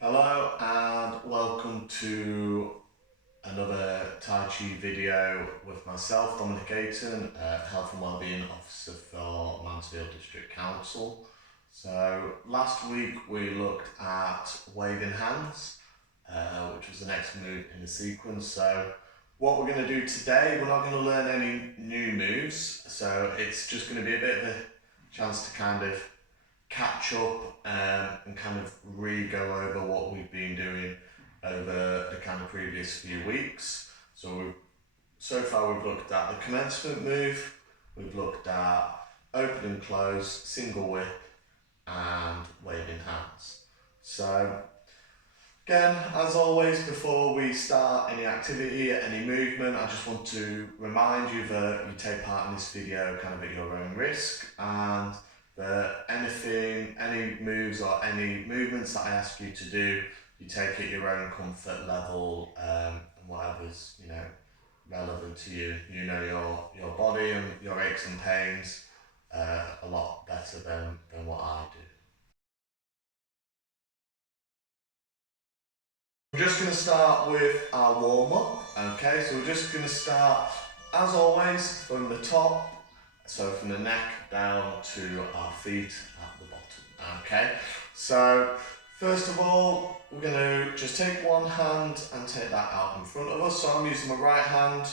Hello and welcome to another Tai Chi video with myself, Dominic Ayton, Health and Wellbeing Officer for Mansfield District Council. So last week we looked at waving hands, which was the next move in the sequence. So what we're going to do today, we're not going to learn any new moves, so it's just going to be a bit of a chance to kind of catch up and kind of re-go over what we've been doing over the kind of previous few weeks. So far we've looked at the commencement move, we've looked at open and close, single whip and waving hands. So again, as always, before we start any activity, any movement, I just want to remind you that you take part in this video kind of at your own risk, and that any moves or any movements that I ask you to do, you take at your own comfort level, and whatever's relevant to you. You know your body and your aches and pains a lot better than what I do. We're just going to start with our warm-up, okay? So we're just going to start, as always, from the top, so from the neck down to our feet at the bottom, okay? So first of all, we're going to just take one hand and take that out in front of us. So I'm using my right hand.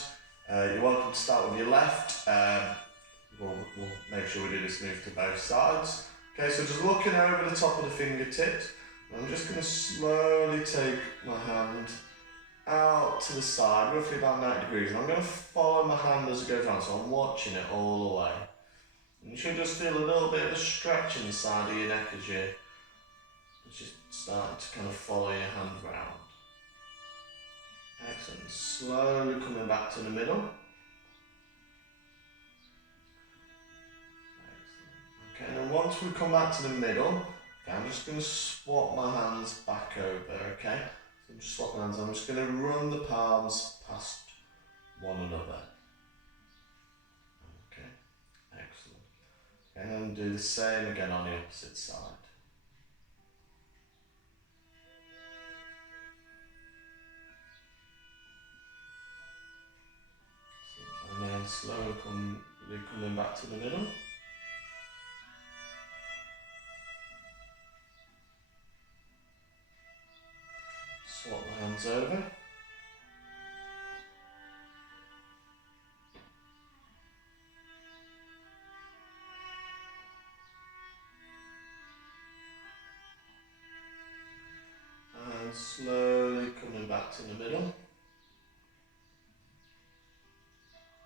You're welcome to start with your left. We'll make sure we do this move to both sides. Okay, so just looking over the top of the fingertips, I'm just going to slowly take my hand out to the side, roughly about 90 degrees. And I'm going to follow my hand as it goes around, so I'm watching it all the way. And you should just feel a little bit of a stretch in the side of your neck as you're just starting to kind of follow your hand round. Excellent. Slowly coming back to the middle. Excellent. Okay, and then once we come back to the middle, okay, I'm just going to swap my hands back over, okay? So I'm just swapping hands. I'm just going to run the palms past one another. Okay, excellent. And then do the same again on the opposite side. And then slowly coming back to the middle. Swap the hands over. And slowly coming back to the middle.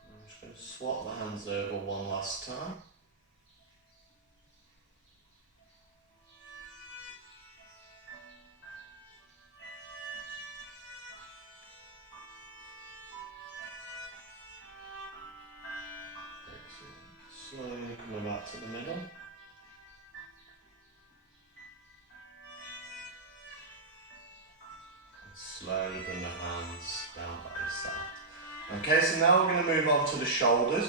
I'm just going to swap the hands over one last time. Excellent. Slowly coming back to the middle. Slowly bring the hands down by your side. Okay, so now we're going to move on to the shoulders.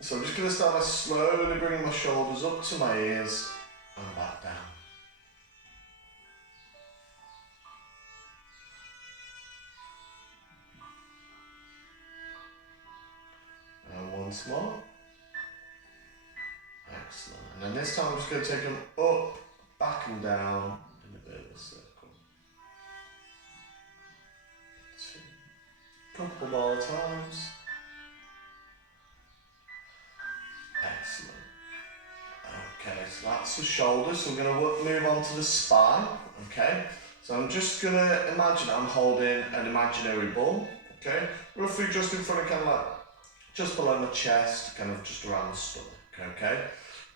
So I'm just going to start by slowly bringing my shoulders up to my ears and back down. And once more. Excellent. And then this time I'm just going to take them up, back and down in a bit of a circle. Couple more times. Excellent. Okay, so that's the shoulders. So we're going to move on to the spine. Okay, so I'm just going to imagine I'm holding an imaginary ball. Okay, roughly just in front of, kind of like just below my chest, kind of just around the stomach. Okay,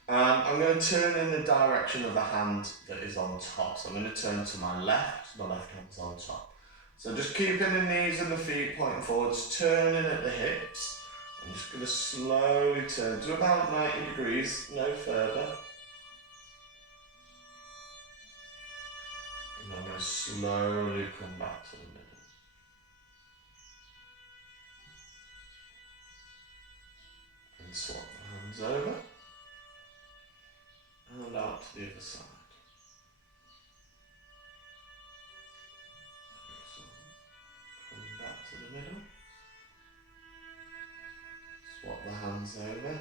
and I'm going to turn in the direction of the hand that is on top. So I'm going to turn to my left. My left hand's on top. So just keeping the knees and the feet pointing forwards, turning at the hips. I'm just going to slowly turn to about 90 degrees, no further. And I'm going to slowly come back to the middle. And swap the hands over. And out to the other side. hands over. And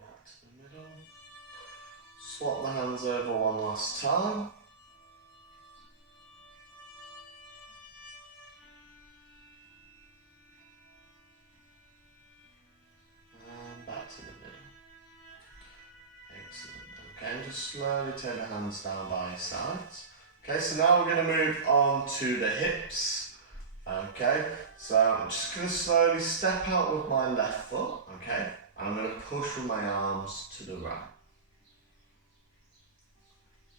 back to the middle. Swap the hands over one last time. And back to the middle. Excellent. Okay, and just slowly take the hands down by your sides. Okay, so now we're going to move on to the hips. Okay, so I'm just going to slowly step out with my left foot. Okay, and I'm going to push with my arms to the right.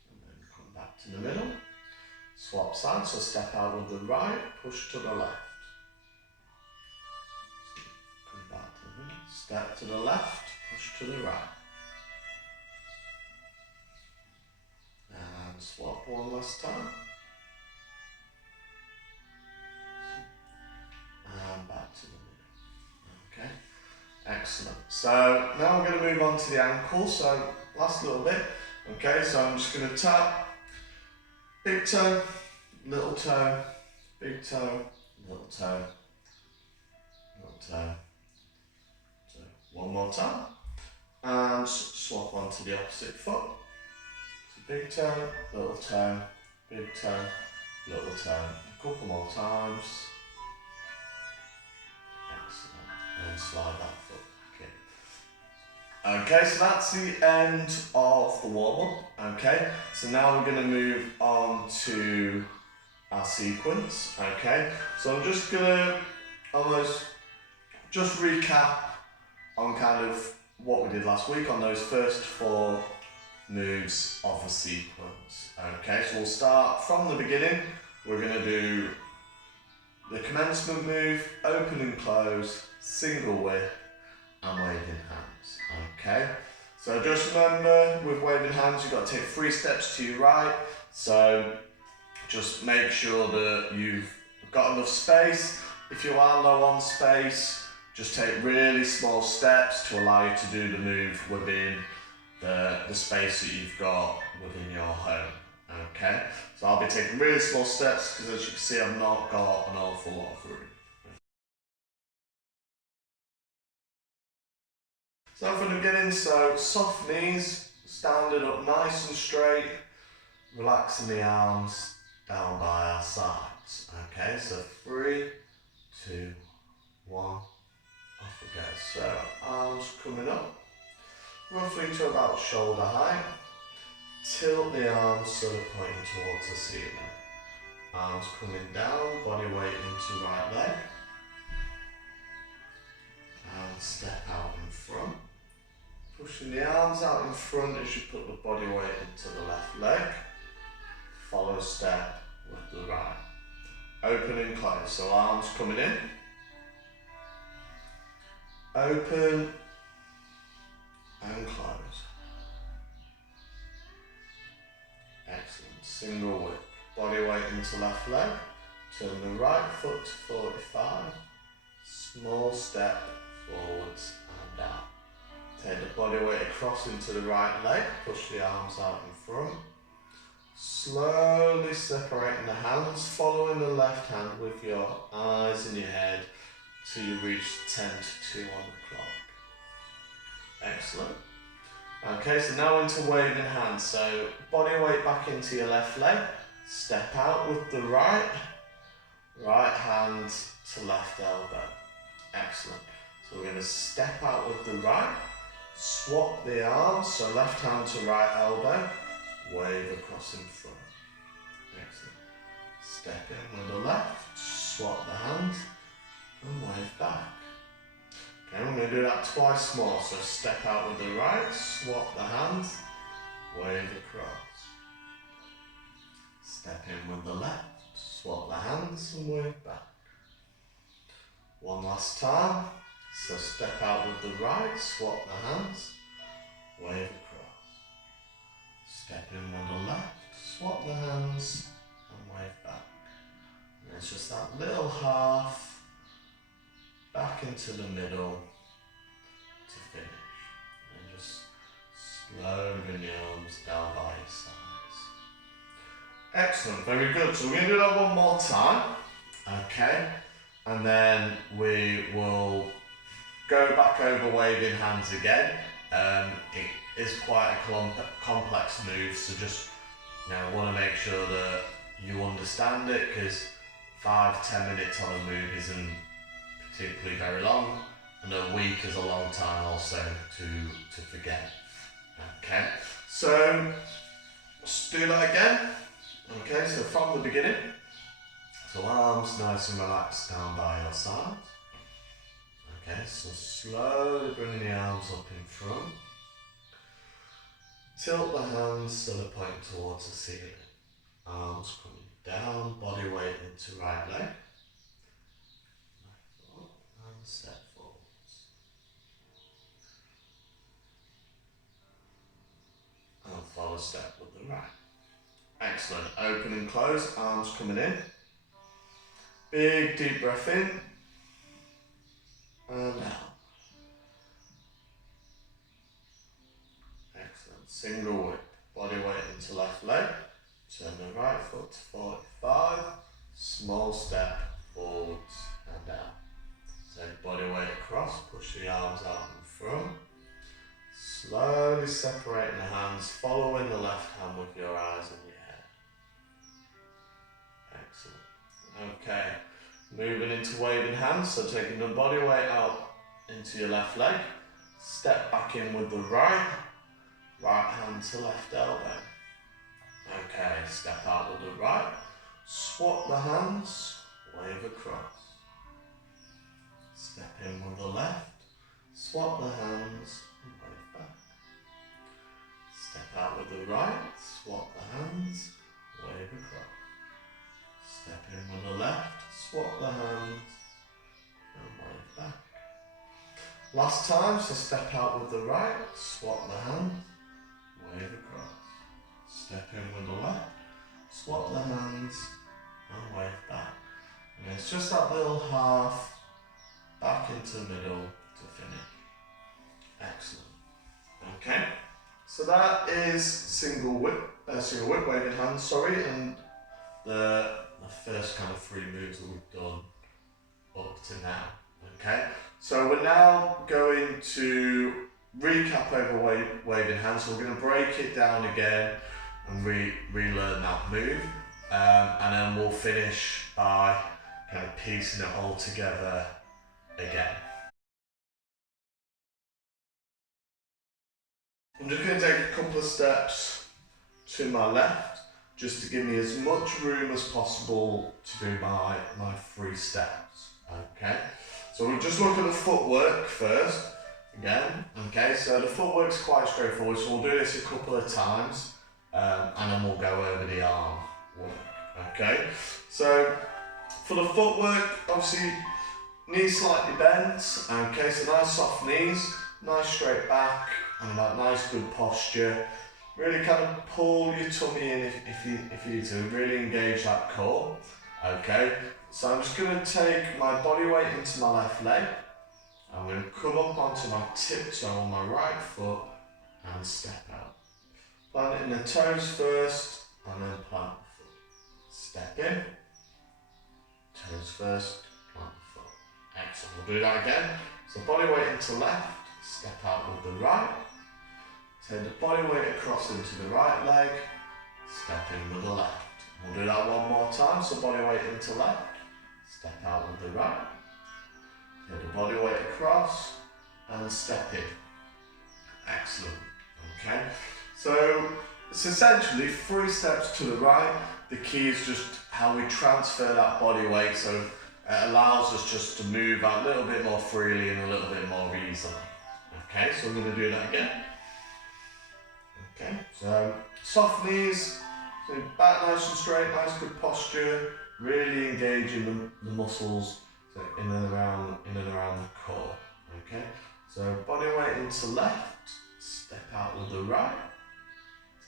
And then come back to the middle. Swap sides, so step out with the right, push to the left. Come back to the middle, step to the left, push to the right. And swap one last time. And back to the middle. Okay, excellent. So now we're going to move on to the ankle. So last little bit. Okay, so I'm just going to tap big toe, little toe, big toe, little toe, little toe. So one more time. And swap onto the opposite foot. So big toe, little toe, big toe, little toe. A couple more times. Excellent. And slide that foot back in. Okay, so that's the end of the warm-up. Okay, so now we're going to move on to our sequence. Okay, so I'm just going to almost just recap on kind of what we did last week on those first 4 moves of the sequence. Okay, so we'll start from the beginning. We're going to do the commencement move, open and close, single whip, and waving hands. Okay, so just remember with waving hands, you've got to take 3 steps to your right. So just make sure that you've got enough space. If you are low on space, just take really small steps to allow you to do the move within the space that you've got within your home. Okay, so I'll be taking really small steps because as you can see I've not got an awful lot of room. So from the beginning, so soft knees, standing up nice and straight, relaxing the arms down by our sides. Okay, so 3, 2, 1, off we go. So arms coming up, roughly to about shoulder height. Tilt the arms so they're pointing towards the ceiling. Arms coming down, body weight into right leg. And step out in front. Pushing the arms out in front as you put the body weight into the left leg. Follow step with the right. Open and close, so arms coming in. Open and close. Excellent. Single whip. Body weight into left leg. Turn the right foot to 45. Small step forwards and down. Take the body weight across into the right leg. Push the arms out in front. Slowly separating the hands, following the left hand with your eyes in your head till you reach 10 to 2 on the clock. Excellent. Okay, so now into waving hands. So body weight back into your left leg. Step out with the right hand to left elbow. Excellent. So we're going to step out with the right, swap the arms, so left hand to right elbow, wave across in front. Excellent. Step in with the left, swap the hands, and wave back. Okay, we're going to do that twice more. So step out with the right, swap the hands, wave across. Step in with the left, swap the hands, and wave back. One last time. So step out with the right, swap the hands, wave across. Step in with the left, swap the hands, and wave back. And it's just that little half back into the middle to finish. And just slowly bring the arms down by your side. Excellent, very good. So we're going to do that one more time. Okay. And then we will go back over waving hands again. It is quite a complex move, so just want to make sure that you understand it, because 5-10 minutes on a move isn't particularly very long, and a week is a long time also to forget. Okay, so let's do that again. Okay, so from the beginning. So arms nice and relaxed down by your side. Okay, so slowly bringing the arms up in front. Tilt the hands so they're pointing towards the ceiling. Arms coming down, body weight into right leg. Left foot and step forwards. And follow step with the right. Excellent. Open and close, arms coming in. Big deep breath in. And out. Excellent. Single whip. Body weight into left leg. Turn the right foot to 45. Small step forwards and out. Take body weight across. Push the arms out in front. Slowly separating the hands. Following the left hand with your eyes and your head. Excellent. Okay. Moving into waving hands. So taking the body weight out into your left leg. Step back in with the right. Right hand to left elbow. Okay, step out with the right. Swap the hands. Wave across. Step in with the left. Swap the hands and wave back. Step out with the right. Swap the hands. Wave across. Step in with the left. Swap the hands and wave back. Last time, so step out with the right. Swap the hands. Wave across. Step in with the left, swap the hands and wave back. And it's just that little half back into the middle to finish. Excellent. Okay, so that is single whip waving hands, sorry, and the first kind of 3 moves that we've done up to now. Okay, so we're now going to recap over waving hands, so we're going to break it down again and relearn that move, and then we'll finish by kind of piecing it all together again. I'm just going to take a couple of steps to my left, just to give me as much room as possible to do my 3 steps. Okay, so we'll just look at the footwork first. Again, okay, so the footwork's quite straightforward, so we'll do this a couple of times, and then we'll go over the arm work. Okay, so for the footwork, obviously knees slightly bent. Okay, so nice soft knees, nice straight back, and that nice good posture. Really kind of pull your tummy in if you need to, really engage that core. Okay, so I'm just going to take my body weight into my left leg. I'm going to come up onto my tiptoe on my right foot and step out. Planting the toes first and then plant the foot. Step in, toes first, plant the foot. Excellent, we'll do that again. So body weight into left, step out with the right. Take the body weight across into the right leg, step in with the left. We'll do that one more time, so body weight into left, step out with the right. Take the body weight across and step in. Excellent. Okay, so it's essentially 3 steps to the right. The key is just how we transfer that body weight, so it allows us just to move a little bit more freely and a little bit more easily. Okay, so we're going to do that again. Okay, so soft knees, so back nice and straight, nice good posture, really engaging the muscles. So in and around the core. Okay, so body weight into left, step out with the right,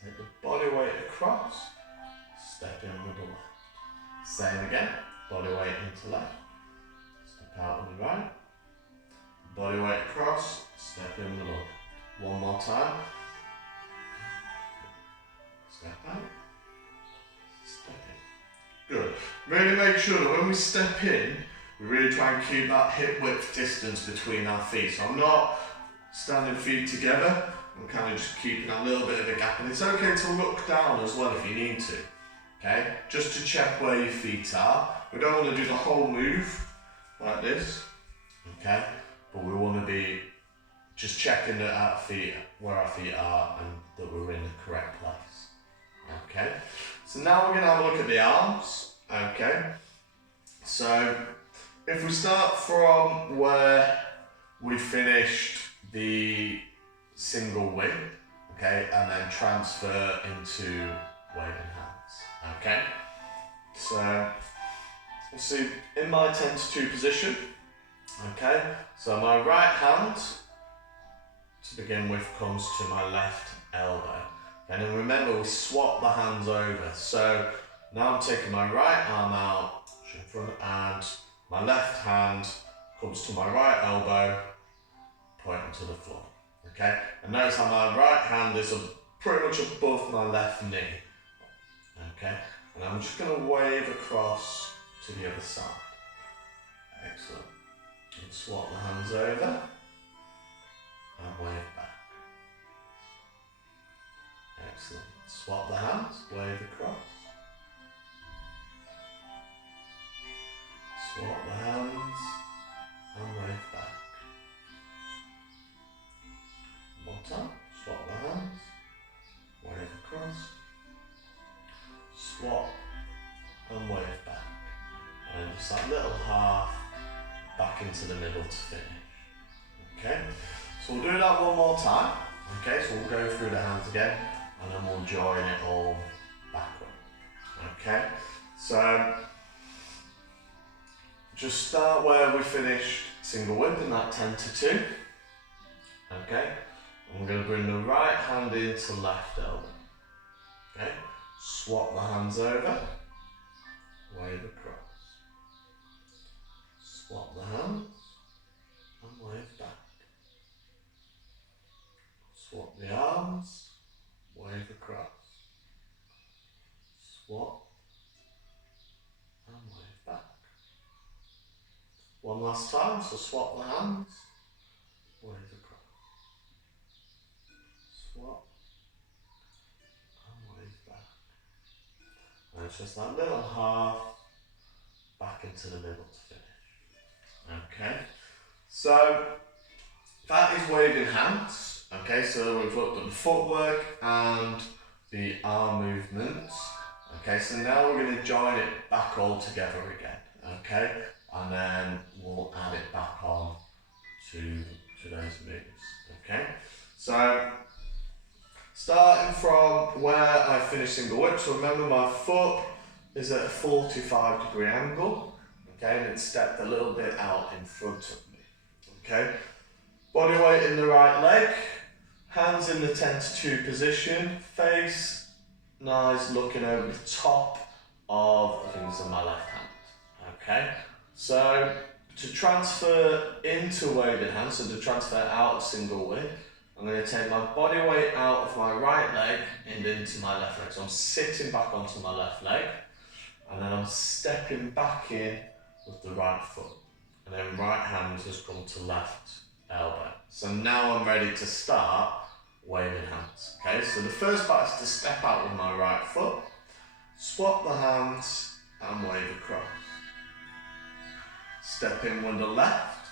take the body weight across, step in with the left. Same again, body weight into left, step out with the right, body weight across, step in with the left. One more time. Step out, Really make sure that when we step in, we really try and keep that hip width distance between our feet. So I'm not standing feet together, I'm kind of just keeping a little bit of a gap. And it's okay to look down as well if you need to, okay? Just to check where your feet are. We don't want to do the whole move like this, okay? But we want to be just checking that our feet, where our feet are and that we're in the correct place, okay? So now we're going to have a look at the arms, okay? So if we start from where we finished the single wing, okay, and then transfer into waving hands, okay? So we'll see in my 10 to 2 position, okay? So my right hand, to begin with, comes to my left elbow. And then remember, we swap the hands over. So now I'm taking my right arm out in front, and my left hand comes to my right elbow, pointing to the floor. Okay? And notice how my right hand is pretty much above my left knee. Okay? And I'm just going to wave across to the other side. Excellent. And swap the hands over. And wave back. Excellent. Swap the hands, wave across. Swap the hands and wave back. One more time. Swap the hands, wave across. Swap and wave back. And just that little half back into the middle to finish. Okay? So we'll do that one more time. Okay, so we'll go through the hands again and then we'll join it all backward. Okay, so just start where we finished single width in that 10 to 2. Okay, and we're going to bring the right hand into left elbow. Okay, swap the hands over, wave across. Swap the hands and wave back. Swap the arms, wave across. Swap and wave back. One last time, so swap the hands, wave across. Swap and wave back. And it's just that little half back into the middle to finish. Okay, so that is waving hands. Okay, so we've looked at the footwork and the arm movements. Okay, so now we're going to join it back all together again. Okay, and then we'll add it back on to those moves. Okay, so starting from where I finished single width. So remember, my foot is at a 45-degree angle. Okay, and it's stepped a little bit out in front of me. Okay, body weight in the right leg. Hands in the 10 to 2 position, face nice looking over the top of the fingers of my left hand. Okay, so to transfer into waving hands, so to transfer out of single width, I'm going to take my body weight out of my right leg and into my left leg. So I'm sitting back onto my left leg, and then I'm stepping back in with the right foot. And then right hand has come to left elbow. So now I'm ready to start waving hands. Okay, so the first part is to step out with my right foot, swap the hands and wave across. Step in with the left,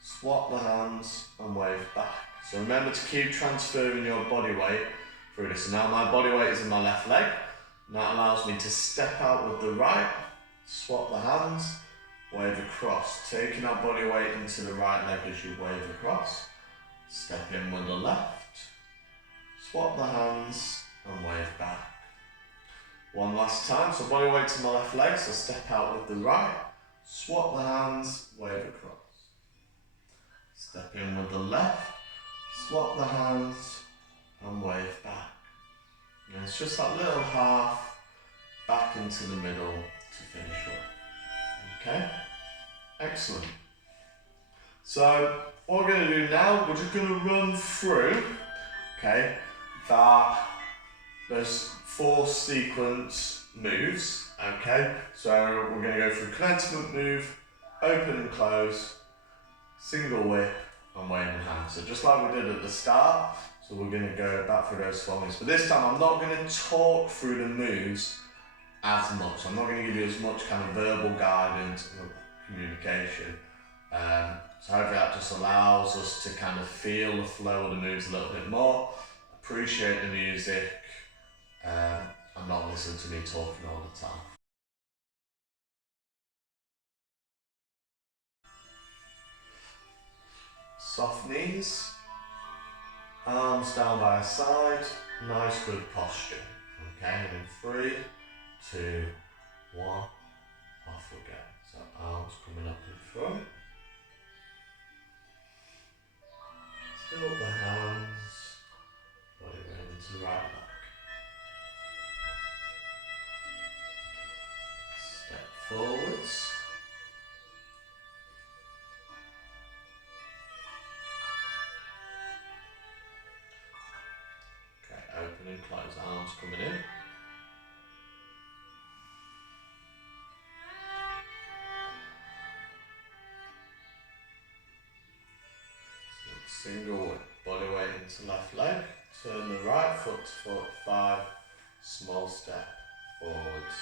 swap the hands and wave back. So remember to keep transferring your body weight through this. So now my body weight is in my left leg, and that allows me to step out with the right, swap the hands, wave across, taking our body weight into the right leg as you wave across. Step in with the left, swap the hands and wave back. One last time, so body weight to my left leg, so step out with the right, swap the hands, wave across. Step in with the left, swap the hands and wave back. And it's just that little half back into the middle to finish with. Okay, excellent. So what we're going to do now, we're just going to run through, okay, those 4 sequence moves, okay? So we're going to go through commencement move, open and close, single whip, and wave in hand. So just like we did at the start, so we're going to go back through those 4 moves. But this time I'm not going to talk through the moves as much. I'm not going to give you as much kind of verbal guidance or communication. So hopefully that just allows us to kind of feel the flow of the moves a little bit more, appreciate the music, and not listen to me talking all the time. Soft knees, arms down by your side, nice good posture. Okay, and in 3, 2, 1, off we go. So arms coming up in front. Still up the hands, body weight into right leg. Step forwards. Okay, open and close, arms coming in. Single whip, body weight into left leg, turn the right foot to 45, small step forwards.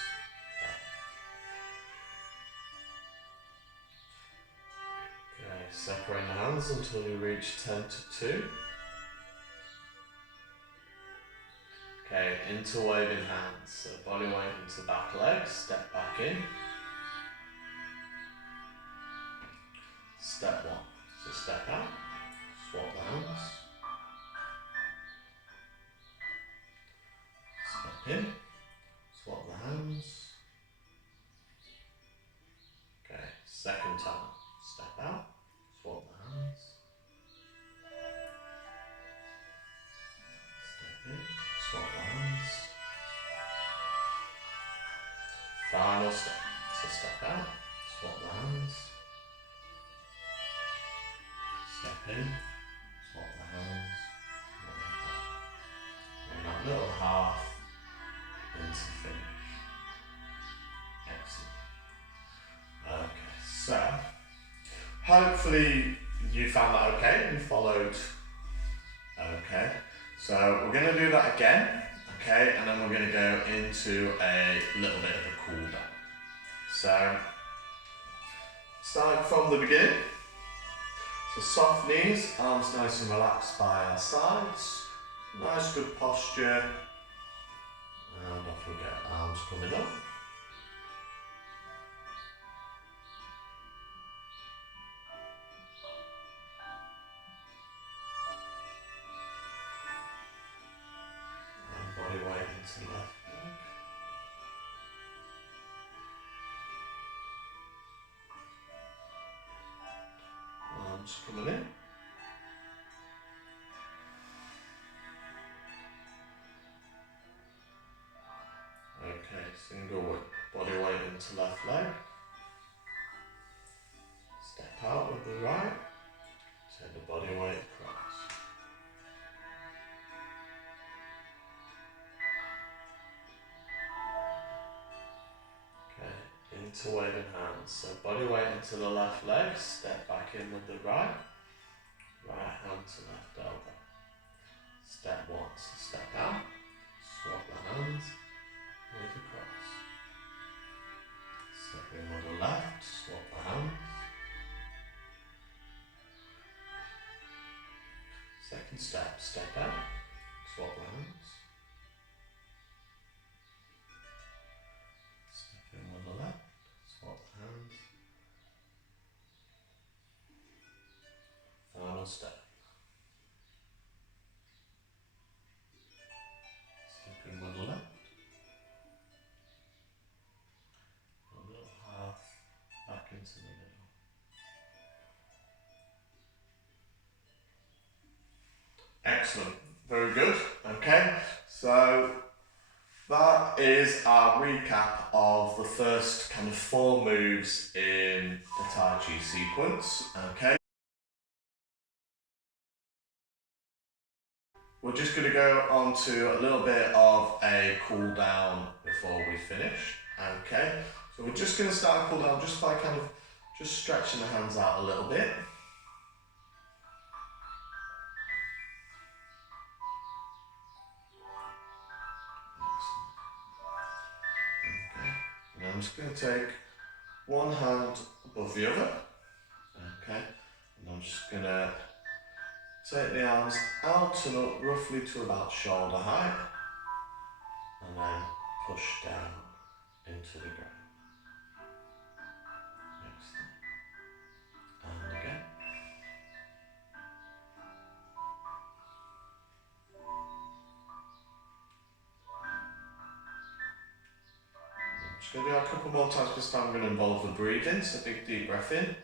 Okay, separate the hands until you reach 10 to 2. Okay, into waving hands, so body weight into back leg, step back in. Step 1, so step out. Swap the hands. Step in. Swap the hands. Okay, second time. Step out. Swap the hands. Step in. Swap the hands. Final step. So step out. Swap the hands. Step in. Swap the hands. And that little half into finish. Excellent. Okay, so hopefully you found that okay, you followed okay. So we're going to do that again, okay, and then we're going to go into a little bit of a cool down. So starting from the beginning, so soft knees, arms nice and relaxed by our sides, nice good posture, and off we go, arms coming up. And body weight into left leg. Arms coming in. Okay, single whip, body weight into left leg. Step out with the right, take the body weight across. Okay, into waving hands. So body weight into the left leg, step back in with the right, right hand to left elbow. Step 1, so step out, swap the hands, move across. Step in with the left, swap the hands. Second step, step out, swap the hands. Step in with the left, swap the hands. Final step. Step in with the left. A little half back into the middle. Excellent, very good. Okay, so that is our recap of the first kind of 4 moves in the Tai Chi sequence. Okay. we're just going to go on to a little bit of a cool down before we finish. Okay, so we're just going to start a cool down just by kind of just stretching the hands out a little bit. Okay, and I'm just going to take one hand above the other. Okay, and I'm just going to take the arms out and up roughly to about shoulder height, and then push down into the ground. Excellent. And again. I'm just going to do a couple more times this time. I'm going to involve the breathing, so big deep breath in.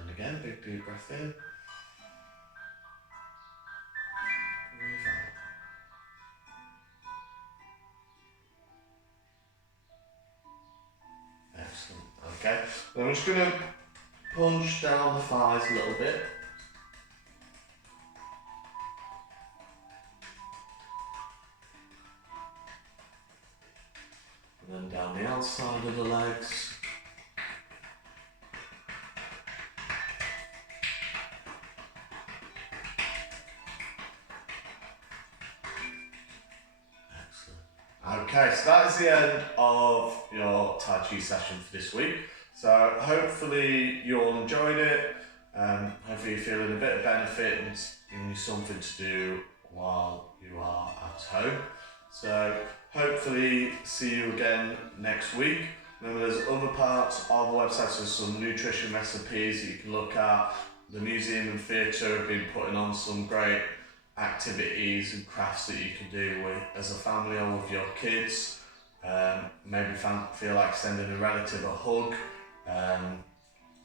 And again, big deep breath in. Breathe out. Excellent. Okay, and I'm just going to punch down the thighs a little bit. And then down the outside of the legs. Excellent. Okay, so that is the end of your Tai Chi session for this week. So hopefully you all enjoyed it. Hopefully you're feeling a bit of benefit and it's giving you something to do while you are at home. So hopefully see you again next week. Remember, there's other parts of the website, so some nutrition recipes that you can look at. The museum and theatre have been putting on some great activities and crafts that you can do with, as a family or with your kids. Maybe feel like sending a relative a hug.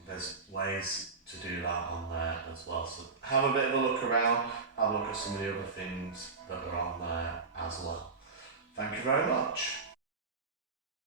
There's ways to do that on there as well. So have a bit of a look around, have a look at some of the other things that are on there as well. Thank you very much.